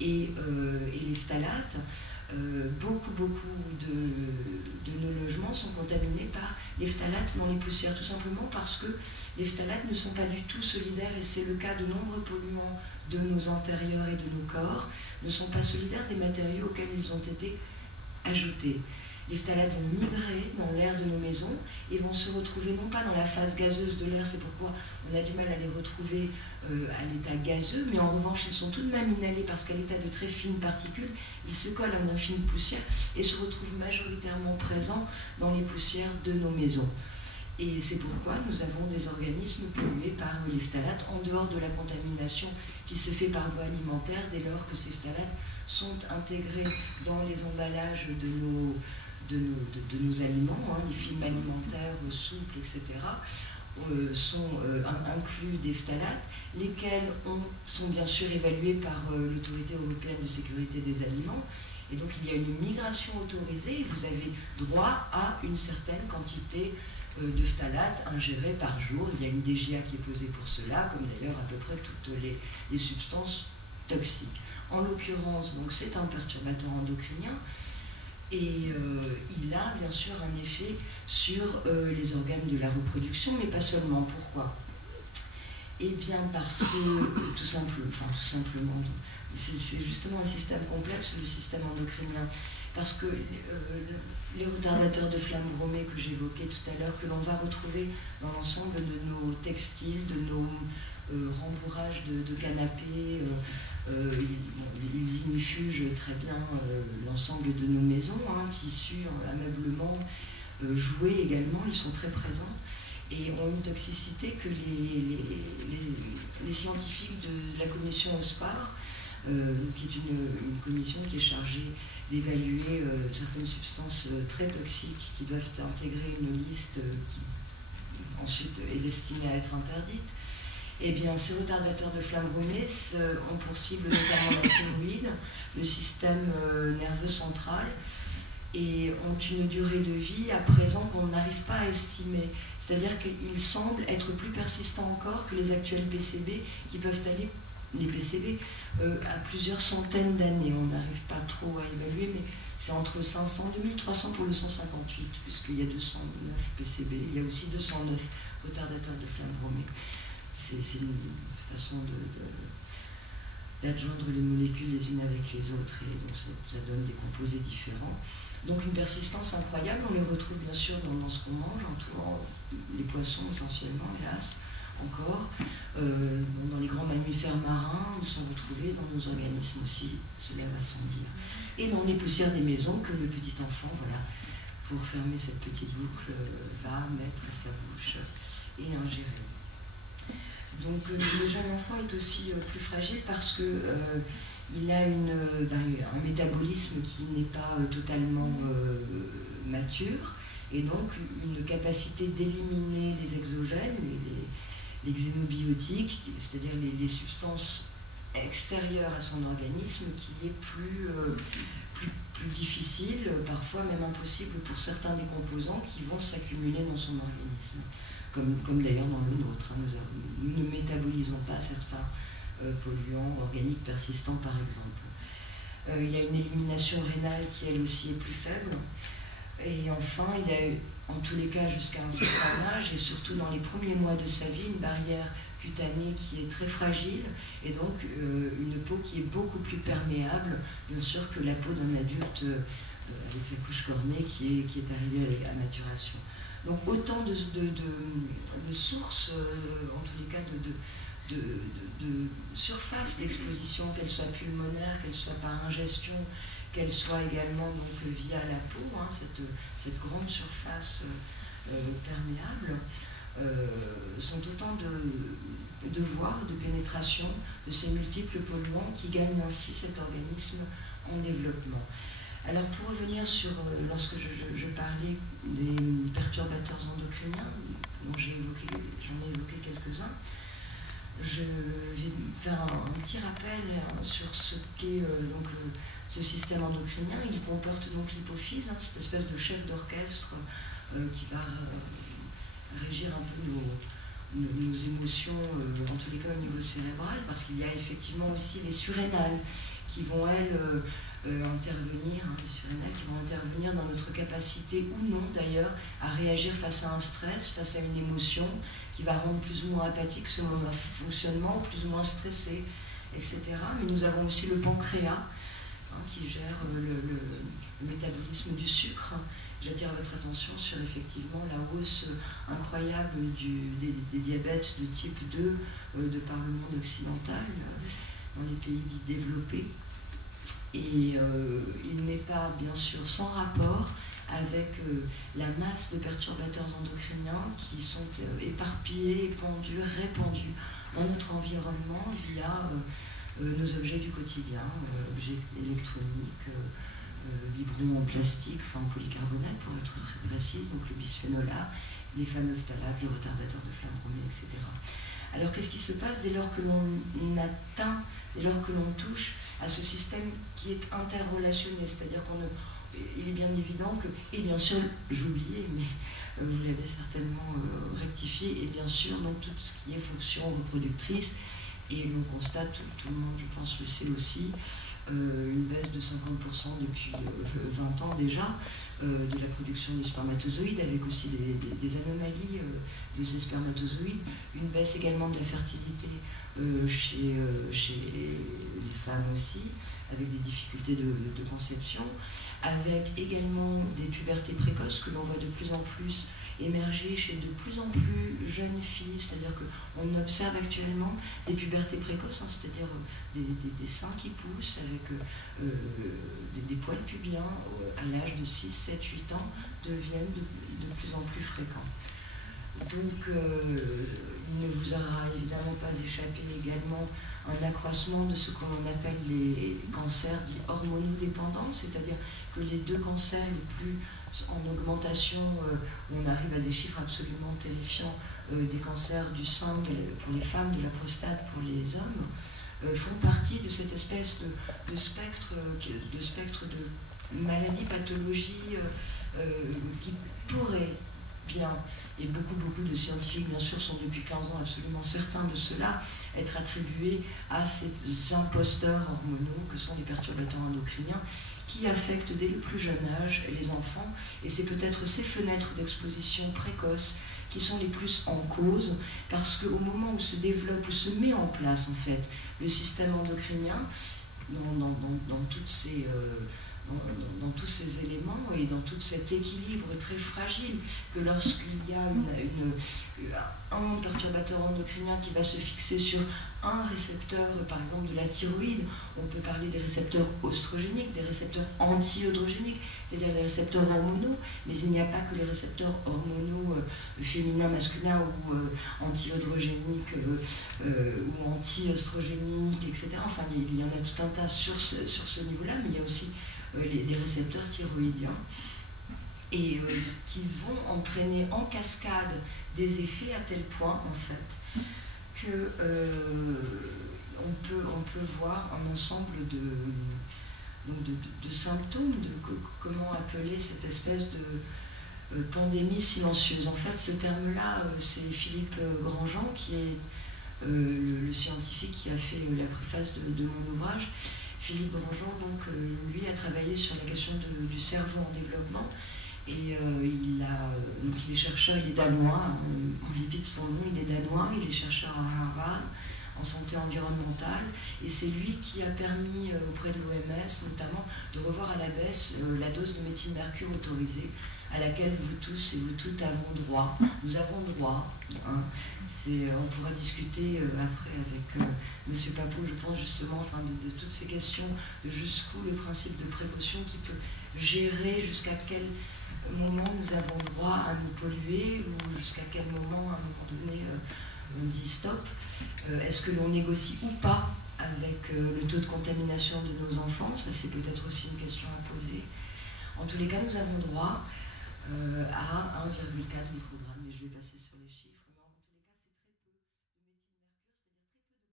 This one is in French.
et les phtalates, beaucoup de nos logements sont contaminés par les phtalates dans les poussières, tout simplement parce que les phtalates ne sont pas du tout solidaires, et c'est le cas de nombreux polluants de nos intérieurs et de nos corps, ne sont pas solidaires des matériaux auxquels ils ont été ajoutés. Les phtalates vont migrer dans l'air de nos maisons et vont se retrouver non pas dans la phase gazeuse de l'air, c'est pourquoi on a du mal à les retrouver à l'état gazeux, mais en revanche ils sont tout de même inhalés parce qu'à l'état de très fines particules, ils se collent à d'infimes poussières et se retrouvent majoritairement présents dans les poussières de nos maisons. Et c'est pourquoi nous avons des organismes pollués par les phtalates, en dehors de la contamination qui se fait par voie alimentaire, dès lors que ces phtalates sont intégrés dans les emballages de nos aliments, hein, les films alimentaires souples, etc., sont inclus des phtalates, lesquels sont bien sûr évalués par l'Autorité européenne de sécurité des aliments. Et donc il y a une migration autorisée, et vous avez droit à une certaine quantité de phtalates ingérés par jour. Il y a une DGA qui est posée pour cela, comme d'ailleurs à peu près toutes les substances toxiques. En l'occurrence, donc c'est un perturbateur endocrinien, et il a bien sûr un effet sur les organes de la reproduction, mais pas seulement. Pourquoi? Eh bien parce que, tout simplement, c'est justement un système complexe, le système endocrinien, parce que les retardateurs de flamme bromée que j'évoquais tout à l'heure, que l'on va retrouver dans l'ensemble de nos textiles, de nos rembourrages de canapés, ils ignifugent très bien l'ensemble de nos maisons, hein, tissus, ameublements, jouets également, ils sont très présents et ont une toxicité que les scientifiques de la commission OSPAR, qui est une commission qui est chargée d'évaluer certaines substances très toxiques qui doivent intégrer une liste qui ensuite est destinée à être interdite. Eh bien, ces retardateurs de flamme brûlée ont pour cible notamment la thyroïde, le système nerveux central, et ont une durée de vie à présent qu'on n'arrive pas à estimer. C'est-à-dire qu'ils semblent être plus persistants encore que les actuels PCB, qui peuvent aller, les PCB, à plusieurs centaines d'années. On n'arrive pas trop à évaluer, mais c'est entre 500 et 2300 pour le 158, puisqu'il y a 209 PCB. Il y a aussi 209 retardateurs de flamme brûlée. C'est une façon d'adjoindre les molécules les unes avec les autres, et donc ça donne des composés différents. Donc une persistance incroyable, on les retrouve bien sûr dans ce qu'on mange, entourant les poissons essentiellement, hélas, encore. Dans les grands mammifères marins, ils sont retrouvés dans nos organismes aussi, cela va sans dire. Et dans les poussières des maisons que le petit enfant, voilà, pour fermer cette petite boucle, va mettre à sa bouche et ingérer. Donc le jeune enfant est aussi plus fragile parce que il a un métabolisme qui n'est pas totalement mature, et donc une capacité d'éliminer les exogènes, les xénobiotiques, c'est-à-dire les substances extérieures à son organisme, qui est plus difficile, parfois même impossible pour certains des composants qui vont s'accumuler dans son organisme. Comme d'ailleurs dans le nôtre. Nous ne métabolisons pas certains polluants organiques persistants, par exemple. Il y a une élimination rénale qui, elle aussi, est plus faible. Et enfin, il y a, en tous les cas, jusqu'à un certain âge, et surtout dans les premiers mois de sa vie, une barrière cutanée qui est très fragile, et donc une peau qui est beaucoup plus perméable, bien sûr, que la peau d'un adulte avec sa couche cornée qui est arrivée à maturation. Donc autant de sources, en tous les cas de surface d'exposition, qu'elle soit pulmonaire, qu'elle soit par ingestion, qu'elle soit également donc, via la peau, hein, cette grande surface perméable, sont autant de voies de pénétration de ces multiples polluants qui gagnent ainsi cet organisme en développement. Alors pour revenir sur, lorsque je parlais des perturbateurs endocriniens, dont j'en ai évoqué quelques-uns, je vais faire un petit rappel sur ce qu'est ce système endocrinien. Il comporte donc l'hypophyse, hein, cette espèce de chef d'orchestre qui va régir un peu nos émotions, en tous les cas au niveau cérébral, parce qu'il y a effectivement aussi les surrénales qui vont, elles, intervenir, hein, les surrénales, qui vont intervenir dans notre capacité, ou non d'ailleurs, à réagir face à un stress, face à une émotion, qui va rendre plus ou moins apathique selon leur fonctionnement, plus ou moins stressé, etc. Mais nous avons aussi le pancréas, qui gère le métabolisme du sucre. J'attire votre attention sur effectivement la hausse incroyable des diabètes de type 2 de par le monde occidental, dans les pays dits développés. Et il n'est pas bien sûr sans rapport avec la masse de perturbateurs endocriniens qui sont éparpillés, épandus, répandus dans notre environnement via nos objets du quotidien, objets électroniques, biberons en plastique, enfin en polycarbonate pour être très précise, donc le bisphénol A, les fameux phtalates, les retardateurs de flamme brûlée, etc. Alors qu'est-ce qui se passe dès lors que l'on atteint, dès lors que l'on touche à ce système qui est interrelationné, c'est-à-dire il est bien évident que, et bien sûr, j'oubliais, mais vous l'avez certainement rectifié, et bien sûr, donc tout ce qui est fonction reproductrice. Et l'on constate, tout le monde, je pense, le sait aussi, une baisse de 50% depuis 20 ans déjà de la production des spermatozoïdes, avec aussi des anomalies de ces spermatozoïdes, une baisse également de la fertilité chez les femmes aussi, avec des difficultés de conception, avec également des pubertés précoces que l'on voit de plus en plus émerger chez de plus en plus jeunes filles, c'est-à-dire qu'on observe actuellement des pubertés précoces, hein, c'est-à-dire des seins qui poussent avec des poils pubiens à l'âge de 6, 7, 8 ans deviennent de plus en plus fréquents. Donc il ne vous aura évidemment pas échappé également un accroissement de ce que l'on appelle les cancers dits hormonodépendants, c'est-à-dire que les deux cancers les plus en augmentation, on arrive à des chiffres absolument terrifiants, des cancers du sein pour les femmes, de la prostate pour les hommes, font partie de cette espèce de spectre de maladies, pathologies qui pourraient bien, et beaucoup de scientifiques bien sûr sont depuis 15 ans absolument certains de cela, être attribués à ces imposteurs hormonaux que sont les perturbateurs endocriniens qui affectent dès le plus jeune âge les enfants, et c'est peut-être ces fenêtres d'exposition précoce qui sont les plus en cause, parce qu'au moment où se développe, où se met en place en fait le système endocrinien, dans tous ces éléments et dans tout cet équilibre très fragile, que lorsqu'il y a un perturbateur endocrinien qui va se fixer sur un récepteur, par exemple de la thyroïde, on peut parler des récepteurs oestrogéniques, des récepteurs anti-œstrogéniques, c'est-à-dire les récepteurs hormonaux, mais il n'y a pas que les récepteurs hormonaux féminins, masculins ou anti-œstrogéniques ou anti-œstrogéniques, etc. Enfin, il y en a tout un tas sur ce niveau-là, mais il y a aussi les récepteurs thyroïdiens, et qui vont entraîner en cascade des effets à tel point, en fait, que on peut voir un ensemble de symptômes, comment appeler cette espèce de pandémie silencieuse. En fait, ce terme-là, c'est Philippe Grandjean, qui est le scientifique qui a fait la préface de mon ouvrage. Philippe Grandjean, donc, lui, a travaillé sur la question du cerveau en développement, et il est chercheur, il est danois, on lit vite son nom, il est danois, il est chercheur à Harvard en santé environnementale, et c'est lui qui a permis auprès de l'OMS notamment de revoir à la baisse la dose de méthylmercure autorisée à laquelle vous tous et vous toutes avons droit. Nous avons droit. Hein. On pourra discuter après avec M. Papou, je pense justement, enfin, de toutes ces questions, de jusqu'où le principe de précaution qui peut gérer, jusqu'à quel moment nous avons droit à nous polluer, ou jusqu'à quel moment, à un moment donné, on dit stop. Est-ce que l'on négocie ou pas avec le taux de contamination de nos enfants? Ça, c'est peut-être aussi une question à poser. En tous les cas, nous avons droit à 1,4 microgrammes, mais je vais passer